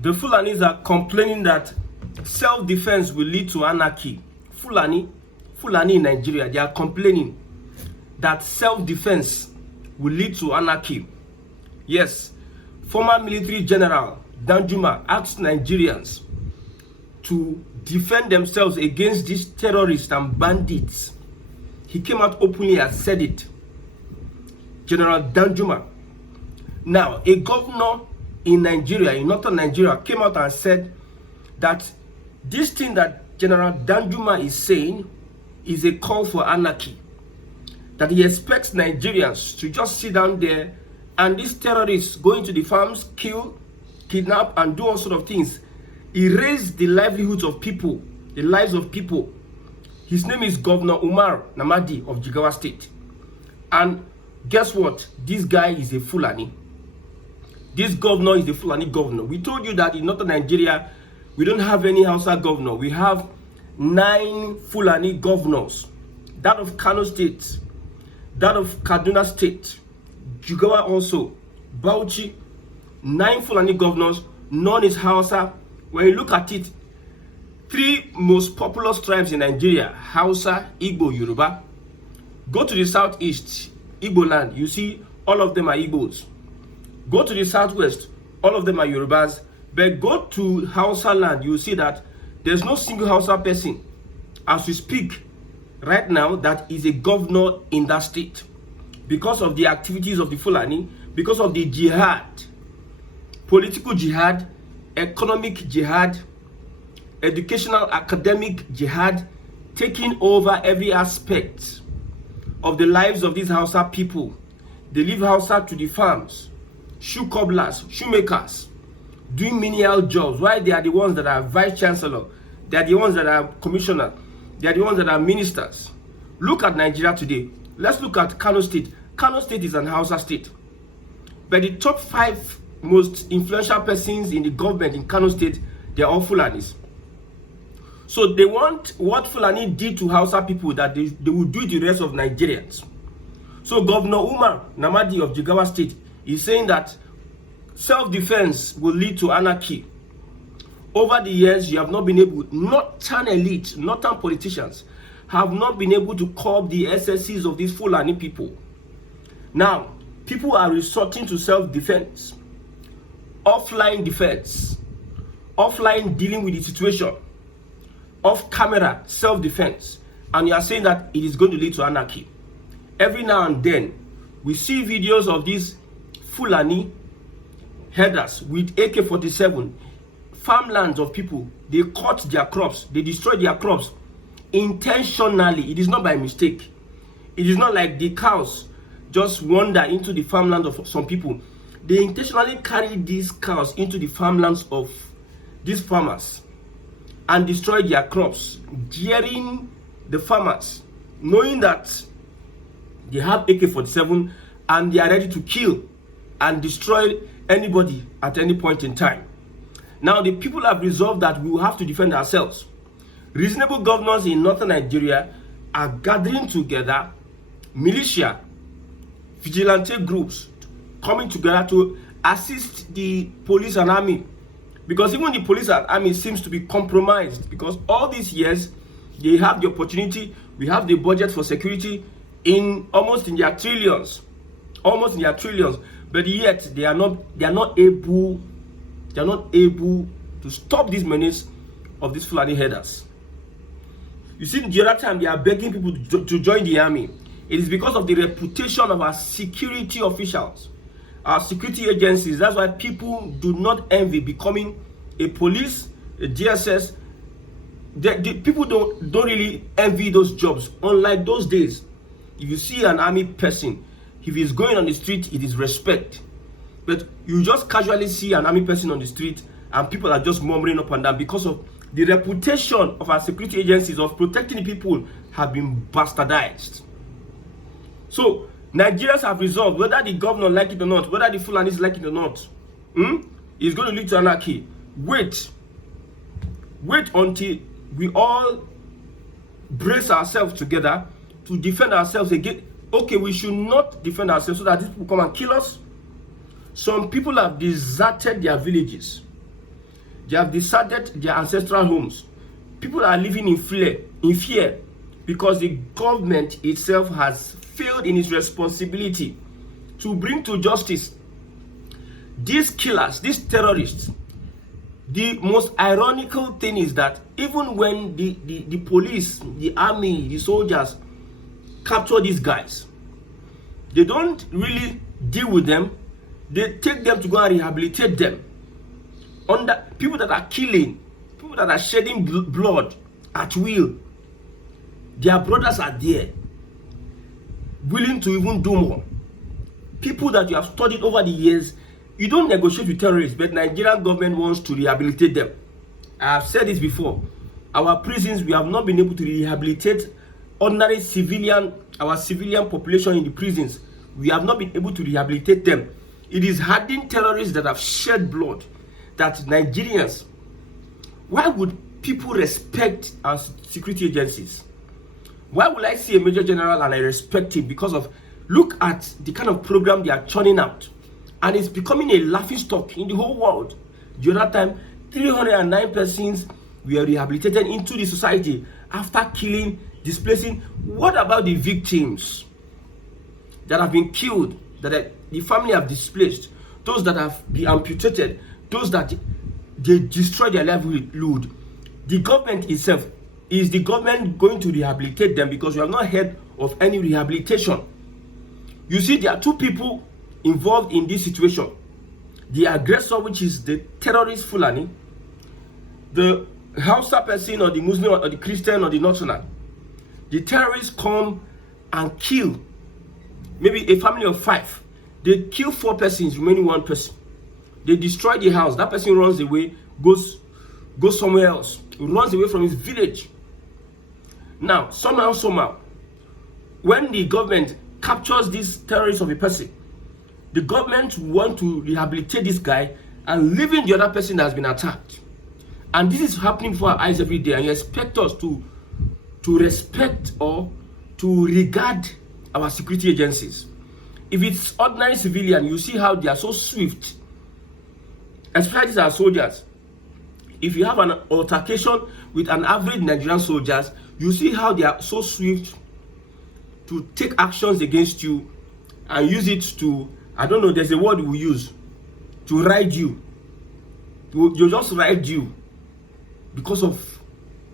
The Fulanis are complaining that self-defense will lead to anarchy. Fulani in Nigeria, they are complaining that self-defense will lead to anarchy. Yes, former military general Danjuma asked Nigerians to defend themselves against these terrorists and bandits. He came out openly and said it. General Danjuma. Now, a governor in Nigeria, in northern Nigeria, came out and said that this thing that General Danjuma is saying is a call for anarchy. That he expects Nigerians to just sit down there and these terrorists go into the farms, kill, kidnap, and do all sorts of things. Erase the livelihoods of people, the lives of people. His name is Governor Umar Namadi of Jigawa State. And guess what? This guy is a Fulani. This governor is the Fulani governor. We told you that in northern Nigeria, we don't have any Hausa governor. We have 9 Fulani governors. That of Kano State, that of Kaduna State, Jigawa also, Bauchi, 9 Fulani governors, none is Hausa. When you look at it, 3 most populous tribes in Nigeria, Hausa, Igbo, Yoruba. Go to the southeast, Igbo land, you see all of them are Igbos. Go to the southwest, all of them are Yorubas. But go to Hausa land, you see that there's no single Hausa person, as we speak right now, that is a governor in that state. Because of the activities of the Fulani, because of the jihad, political jihad, economic jihad, educational, academic jihad, taking over every aspect of the lives of these Hausa people. They leave Hausa to the farms, shoe cobblers, shoemakers, doing menial jobs. Why? They are the ones that are vice chancellor, they are the ones that are commissioner, they are the ones that are ministers. Look at Nigeria today. Let's look at Kano State. Kano State is an Hausa state, but the top 5 most influential persons in the government in Kano State, they are all Fulanis. So they want what Fulani did to Hausa people, that they will do to the rest of Nigerians. So Governor Umar Namadi of Jigawa State is saying that self-defense will lead to anarchy. Over the years, you have not been able, northern elite, northern politicians have not been able to curb the excesses of these Fulani people. Now, people are resorting to self-defense, offline defense, offline dealing with the situation, off-camera self-defense, and you are saying that it is going to lead to anarchy. Every now and then, we see videos of these Fulani herders with AK-47, farmlands of people. They cut their crops, they destroy their crops intentionally. It is not by mistake. It is not like the cows just wander into the farmland of some people. They intentionally carry these cows into the farmlands of these farmers and destroy their crops, daring the farmers, knowing that they have AK-47 and they are ready to kill and destroy anybody at any point in time. Now the people have resolved that we will have to defend ourselves. Reasonable governors in northern Nigeria are gathering together, militia, vigilante groups coming together to assist the police and army, because even the police and army seems to be compromised, because all these years they have the opportunity, we have the budget for security in almost in their trillions, but yet they are not able to stop this menace of these Fulani herders. You see, the other time they are begging people to join the army. It is because of the reputation of our security officials, our security agencies. That's why people do not envy becoming a police, a DSS. The people don't really envy those jobs. Unlike those days, if you see an army person, if he's going on the street, it is respect. But you just casually see an army person on the street and people are just murmuring up and down because of the reputation of our security agencies of protecting the people have been bastardized. So Nigerians have resolved, whether the governor like it or not, whether the Fulanis like it or not, it's going to lead to anarchy. Wait until we all brace ourselves together to defend ourselves again. Okay, we should not defend ourselves so that these people come and kill us. Some people have deserted their villages. They have deserted their ancestral homes. People are living in fear because the government itself has failed in its responsibility to bring to justice these killers, these terrorists. The most ironical thing is that even when the police, the army, the soldiers capture these guys, they don't really deal with them. They take them to go and rehabilitate them. Under people that are killing, people that are shedding blood at will, their brothers are there, willing to even do more. People that you have studied over the years, you don't negotiate with terrorists, but Nigerian government wants to rehabilitate them. I have said this before. Our prisons, we have not been able to rehabilitate ordinary civilian, our civilian population in the prisons. We have not been able to rehabilitate them. It is hardened terrorists that have shed blood. That Nigerians, why would people respect our security agencies? Why would I see a major general and I respect him? Because of, look at the kind of program they are churning out. And it's becoming a laughing stock in the whole world. The other time, 309 persons were rehabilitated into the society after killing, displacing. What about the victims that have been killed, that the family have displaced, those that have been amputated, those that they destroy their livelihood? The government itself, is the government going to rehabilitate them? Because we have not heard of any rehabilitation. You see, there are two people involved in this situation. The aggressor, which is the terrorist Fulani, the Hausa person or the Muslim or the Christian or the Northerner. The terrorists come and kill maybe a family of 5. They kill 4 persons, remaining 1 person. They destroy the house. That person runs away, goes somewhere else, runs away from his village. Now, somehow, when the government captures this terrorist of a person, the government want to rehabilitate this guy and leaving the other person that has been attacked. And this is happening before our eyes every day. And you expect us to respect or to regard our security agencies. If it's ordinary civilian, you see how they are so swift. Especially these are soldiers. If you have an altercation with an average Nigerian soldiers, you see how they are so swift to take actions against you and use it to, I don't know, there's a word we use, to ride you. You just ride you because of,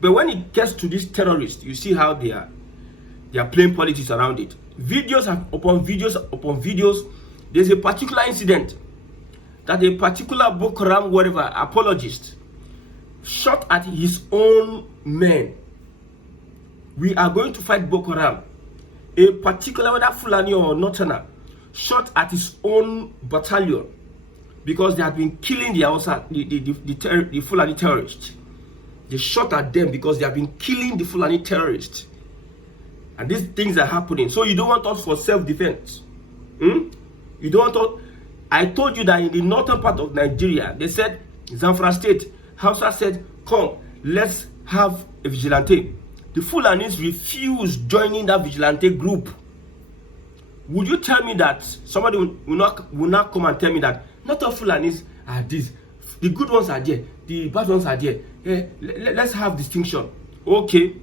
but when it gets to these terrorists, you see how they are playing politics around it. Videos upon videos upon videos. There's a particular incident that a particular Boko Haram, whatever, apologist shot at his own men. We are going to fight Boko Haram. A particular, whether Fulani or Northerner, shot at his own battalion because they had been killing the Fulani terrorists. They shot at them because they have been killing the Fulani terrorists. And these things are happening. So you don't want us for self-defense. You don't want us. I told you that in the northern part of Nigeria, they said, Zamfara State, Hausa said, come, let's have a vigilante. The Fulanis refused joining that vigilante group. Would you tell me that somebody will not come and tell me that not all Fulanis are this? The good ones are there, the bad ones are there. Let's have distinction. Okay,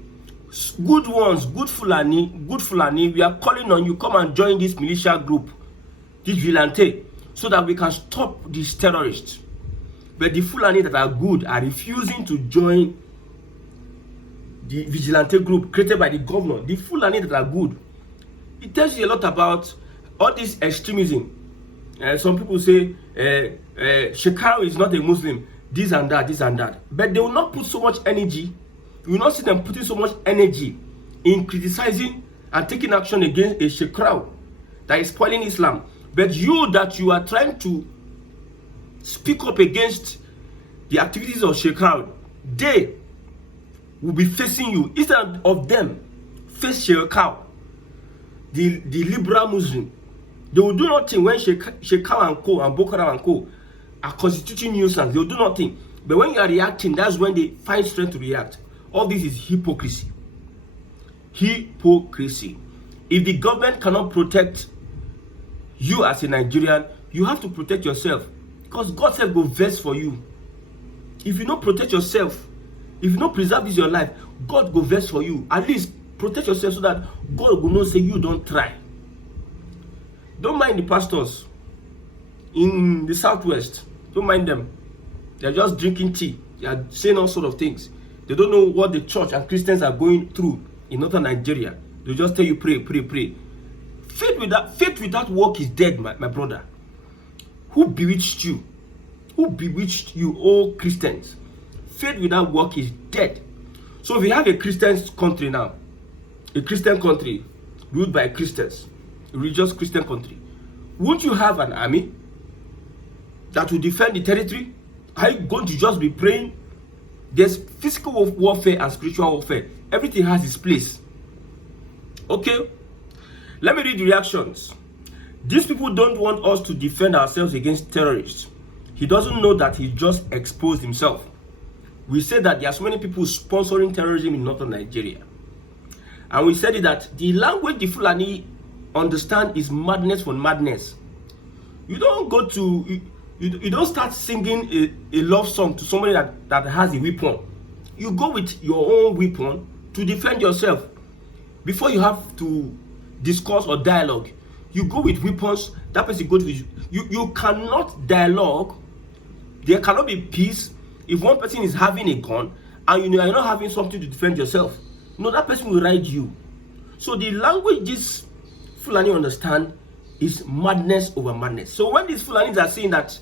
good ones, good Fulani, we are calling on you, come and join this militia group, this vigilante, so that we can stop these terrorists. But the Fulani that are good are refusing to join the vigilante group created by the governor. The Fulani that are good. It tells you a lot about all this extremism. Some people say Shekau is not a Muslim, this and that. But they will not put so much energy. You will not see them putting so much energy in criticizing and taking action against a Shekau that is spoiling Islam. But you are trying to speak up against the activities of Shekau, they will be facing you. Instead of them face Shekau, the liberal Muslim, they will do nothing when Shekau and Co and Boko Haram and Co are constituting nuisance. They will do nothing. But when you are reacting, that's when they find strength to react. All this is hypocrisy. Hypocrisy. If the government cannot protect you as a Nigerian, you have to protect yourself. Because God said go verse for you. if you don't protect yourself, if you don't preserve this your life, God go vex for you. At least protect yourself so that God will not say you don't try. Don't mind the pastors in the southwest. Don't mind them. They're just drinking tea. They are saying all sort of things. They don't know what the church and Christians are going through in northern Nigeria. They just tell you pray, pray, pray. Faith without work is dead, my brother. Who bewitched you? Who bewitched you, all Christians? Faith without work is dead. So if you have a Christian country now, a Christian country ruled by Christians, a religious Christian country, won't you have an army that will defend the territory? Are you going to just be praying? There's physical warfare and spiritual warfare. Everything has its place. Okay? Let me read the reactions. These people don't want us to defend ourselves against terrorists. He doesn't know that he just exposed himself. We said that there are so many people sponsoring terrorism in northern Nigeria. And we said that the language the Fulani understand is madness for madness. You don't go to, you don't start singing a love song to somebody that has a weapon. You go with your own weapon to defend yourself. Before you have to discuss or dialogue, you go with weapons. That person goes with you. You cannot dialogue. There cannot be peace if one person is having a gun and you are not having something to defend yourself. No, that person will ride you. So the language this Fulani understand is madness over madness. So when these Fulanis are saying that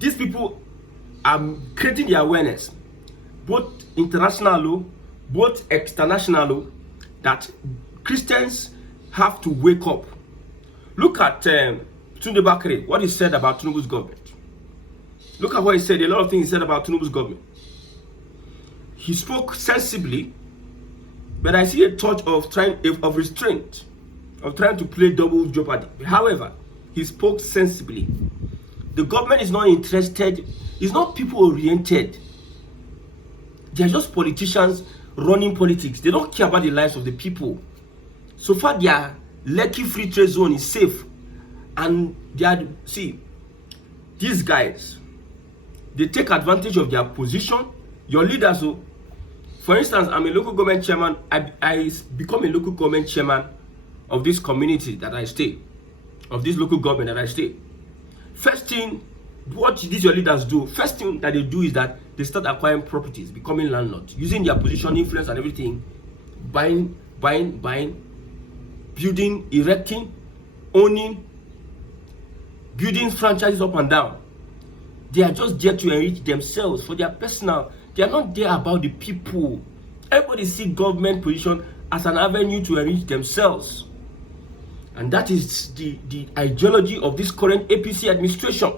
these people are creating the awareness, both international law, both external law, that Christians have to wake up. Look at Tunde Bakare, what he said about Tinubu's government. Look at what he said, a lot of things he said about Tinubu's government. He spoke sensibly, but I see a touch of restraint, of trying to play double jeopardy. However, he spoke sensibly. The government is not interested, it's not people-oriented. They are just politicians running politics. They don't care about the lives of the people. So far, their Lekki Free Trade Zone is safe. And they are, see, these guys, they take advantage of their position. Your leaders, so, for instance, I'm a local government chairman. I become a local government chairman of this community that I stay, of this local government that I stay. First thing, what these your leaders do, first thing that they do is that they start acquiring properties, becoming landlords, using their position, influence, and everything, buying, building, erecting, owning, building franchises up and down. They are just there to enrich themselves for their personal. They are not there about the people. Everybody see government position as an avenue to enrich themselves. And that is the ideology of this current APC administration.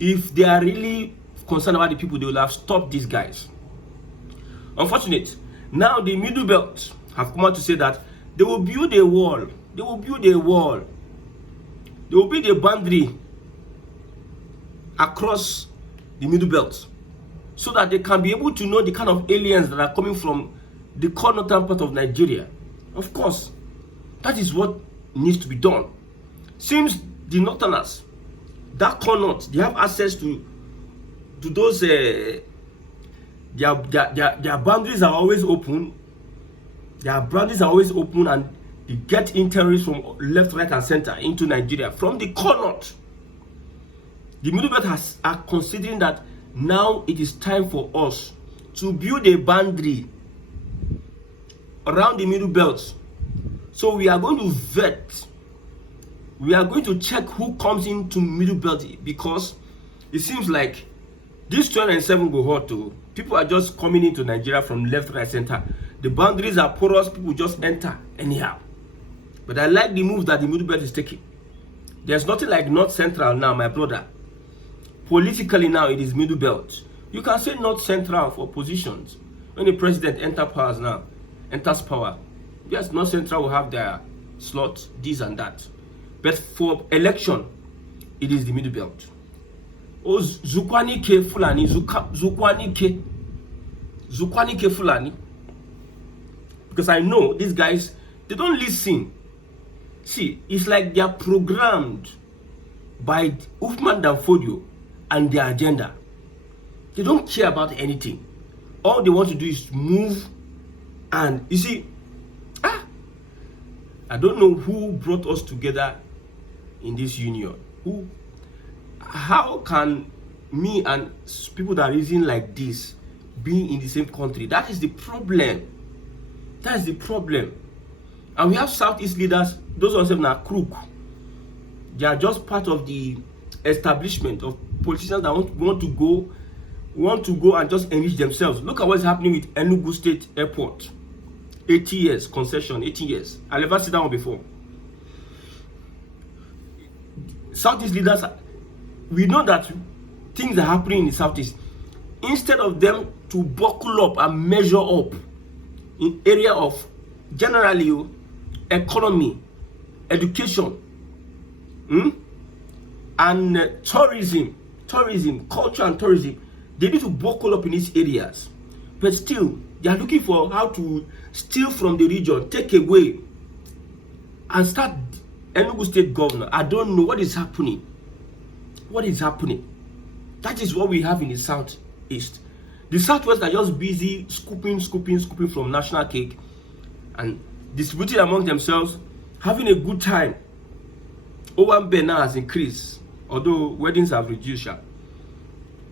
If they are really concerned about the people, they will have stopped these guys. Unfortunate. Now the middle belt have come out to say that they will build a wall. They will build a wall. They will build a boundary across the middle belt so that they can be able to know the kind of aliens that are coming from the core northern part of Nigeria. Of course, that is what needs to be done. Seems the northerners, that core north, they have access to those their boundaries are always open. Their boundaries are always open, and they get in terrorists from left, right, and center into Nigeria from the core north. The middle belt are considering that now it is time for us to build a boundary around the middle belt. So we are going to vet. We are going to check who comes into middle belt, because it seems like this 2007 go hot too. People are just coming into Nigeria from left, right, center. The boundaries are porous. People just enter anyhow. But I like the move that the middle belt is taking. There's nothing like North Central now, my brother. Politically now, it is middle belt. You can say North Central for positions. When the president enters power, yes, North Central will have their slots, this and that. But for election, it is the middle belt. Oh, Zukwani ke Fulani, Zukwani ke Fulani. Because I know these guys, they don't listen. See, it's like they are programmed by Uthman Danfodio and their agenda. They don't care about anything. All they want to do is move. And you see, I don't know who brought us together in this union. How can me and people that reason like this be in the same country? That is the problem. That is the problem. And we have Southeast leaders, those of them are crook. They are just part of the establishment of politicians that want to go and just enrich themselves. Look at what's happening with Enugu State Airport. 80 years concession, 80 years. I never seen that one before. Southeast leaders, we know that things are happening in the Southeast. Instead of them to buckle up and measure up in area of generally economy, education, and tourism, culture and tourism, they need to buckle up in these areas. But still, they are looking for how to steal from the region, take away, and start Enugu State governor. I don't know what is happening. What is happening? That is what we have in the Southeast. The Southwest are just busy scooping from national cake and distributing among themselves, having a good time. Owambe now has increased, although weddings have reduced.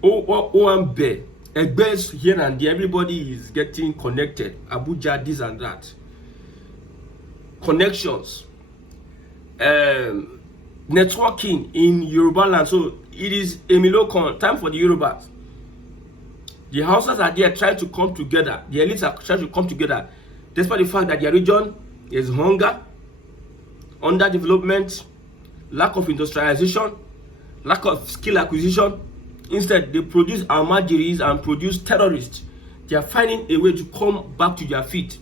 Owambe, Egbes here and there, everybody is getting connected. Abuja, this and that. Connections. Networking in Yoruba land. So it is a Milokon, time for the Yorubas. The houses are there trying to come together. The elites are trying to come together. Despite the fact that their region is hunger, underdevelopment, lack of industrialization, lack of skill acquisition. Instead, they produce almajiris and produce terrorists. They are finding a way to come back to their feet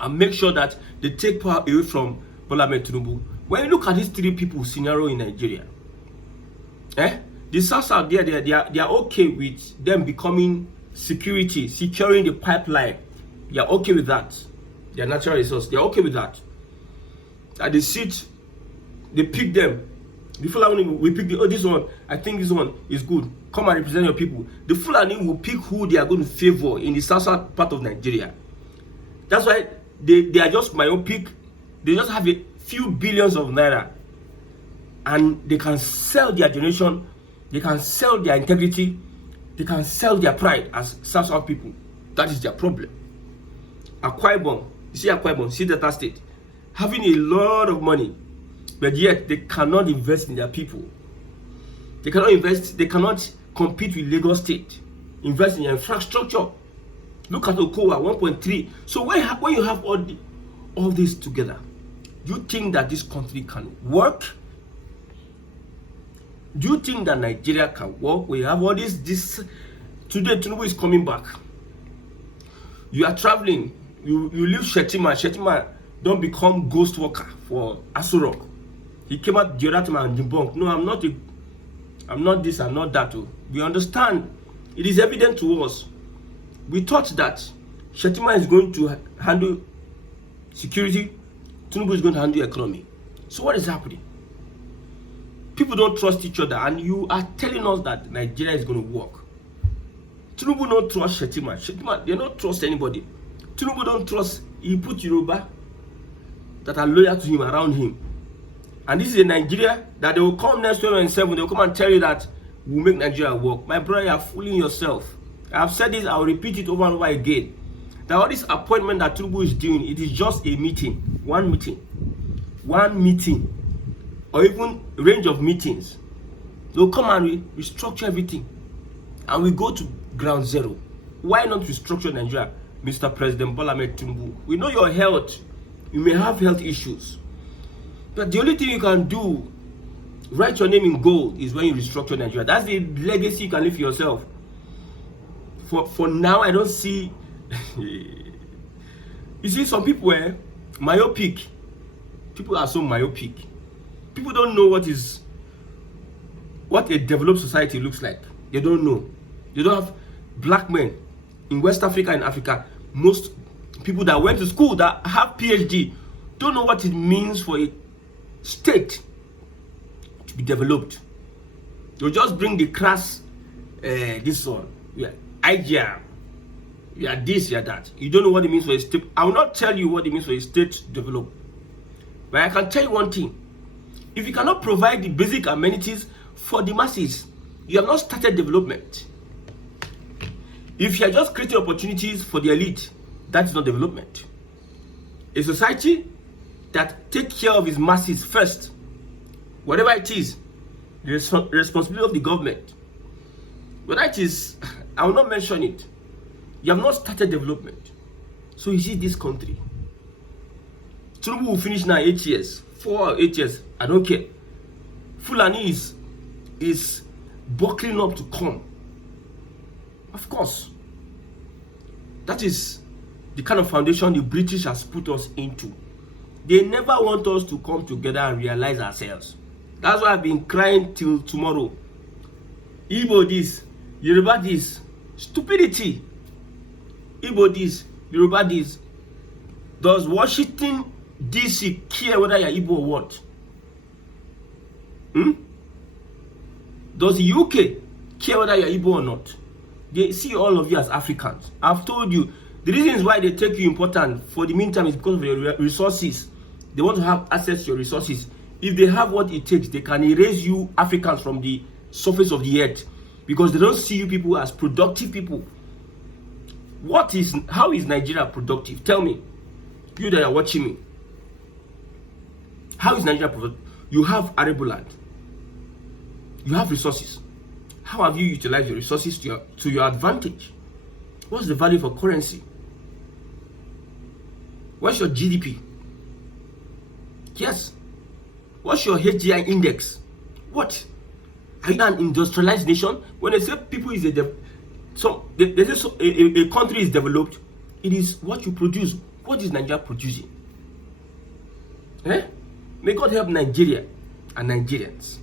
and make sure that they take power away from Bola Ahmed Tinubu. When you look at these three people scenario in Nigeria, the South out there, they are okay with them becoming securing the pipeline. They are okay with that. Their natural resource, they are okay with that. At the seat, they pick them. The Fulani will pick this one. I think this one is good. Come and represent your people. The Fulani will pick who they are going to favor in the south part of Nigeria. That's why they are just myopic. They just have a few billions of naira, and they can sell their generation. They can sell their integrity. They can sell their pride as South people. That is their problem. Akwa Ibom, you see Akwa Ibom, see Delta State, having a lot of money, but yet they cannot invest in their people. They cannot invest, they cannot compete with Lagos State, invest in infrastructure. Look at Okowa, 1.3. So when you have all this together, do you think that this country can work? Do you think that Nigeria can work? We have all this. Today, Tinubu is coming back. You are traveling. You leave Shetima. Shetima don't become ghost worker for Asurok. He came out the other time and debunked. No, I'm not this, I'm not that. We understand. It is evident to us. We thought that Shetima is going to handle security. Tinubu is going to handle economy. So what is happening? People don't trust each other, and you are telling us that Nigeria is going to work. Tinubu don't trust Shetima. Shetima, they don't trust anybody. Tinubu don't trust. He put Yoruba that are loyal to him around him. And this is a Nigeria that they will come next 2027. They will come and tell you that we'll make Nigeria work. My brother, you are fooling yourself. I have said this, I will repeat it over and over again. That all this appointment that Tinubu is doing, it is just a meeting. One meeting. Or even range of meetings. They'll come and restructure everything. And we go to ground zero. Why not restructure Nigeria, Mr. President Bola Ahmed Tinubu? We know your health. You may have health issues. But the only thing you can do, write your name in gold, is when you restructure Nigeria. That's the legacy you can leave for yourself. For now, I don't see... You see, some people were myopic. People are so myopic. People don't know what a developed society looks like. They don't know. They don't have black men in West Africa and Africa. Most people that went to school that have PhD don't know what it means for a state to be developed. They'll just bring the crass this one, you are IGR, you are this, you are that. You don't know what it means for a state. I will not tell you what it means for a state to develop. But I can tell you one thing. If you cannot provide the basic amenities for the masses, you have not started development. If you are just creating opportunities for the elite, that is not development. A society that takes care of its masses first, whatever it is, the responsibility of the government, whether it is, I will not mention it, you have not started development. So you see this country, Tinubu will finish now 8 years, 4 or 8 years, I don't care. Fulani is buckling up to come. Of course. That is the kind of foundation the British has put us into. They never want us to come together and realize ourselves. That's why I've been crying till tomorrow. Igbo this, Yoruba this, stupidity. Igbo this, Yoruba this. Does Washington DC care whether you're Igbo or what? Does the UK care whether you're Igbo or not? They see all of you as Africans. I've told you, the reasons why they take you important for the meantime is because of your resources. They want to have access to your resources. If they have what it takes, they can erase you Africans from the surface of the earth, because they don't see you people as productive people. How is Nigeria productive? Tell me, you that are watching me. How is Nigeria productive? You have arable land. You have resources. How have you utilized your resources to your advantage? What's the value for currency? What's your GDP? Yes. What's your HGI index? What? Are you an industrialized nation? When they say people is a country is developed, it is what you produce. What is Nigeria producing? May God help Nigeria and Nigerians.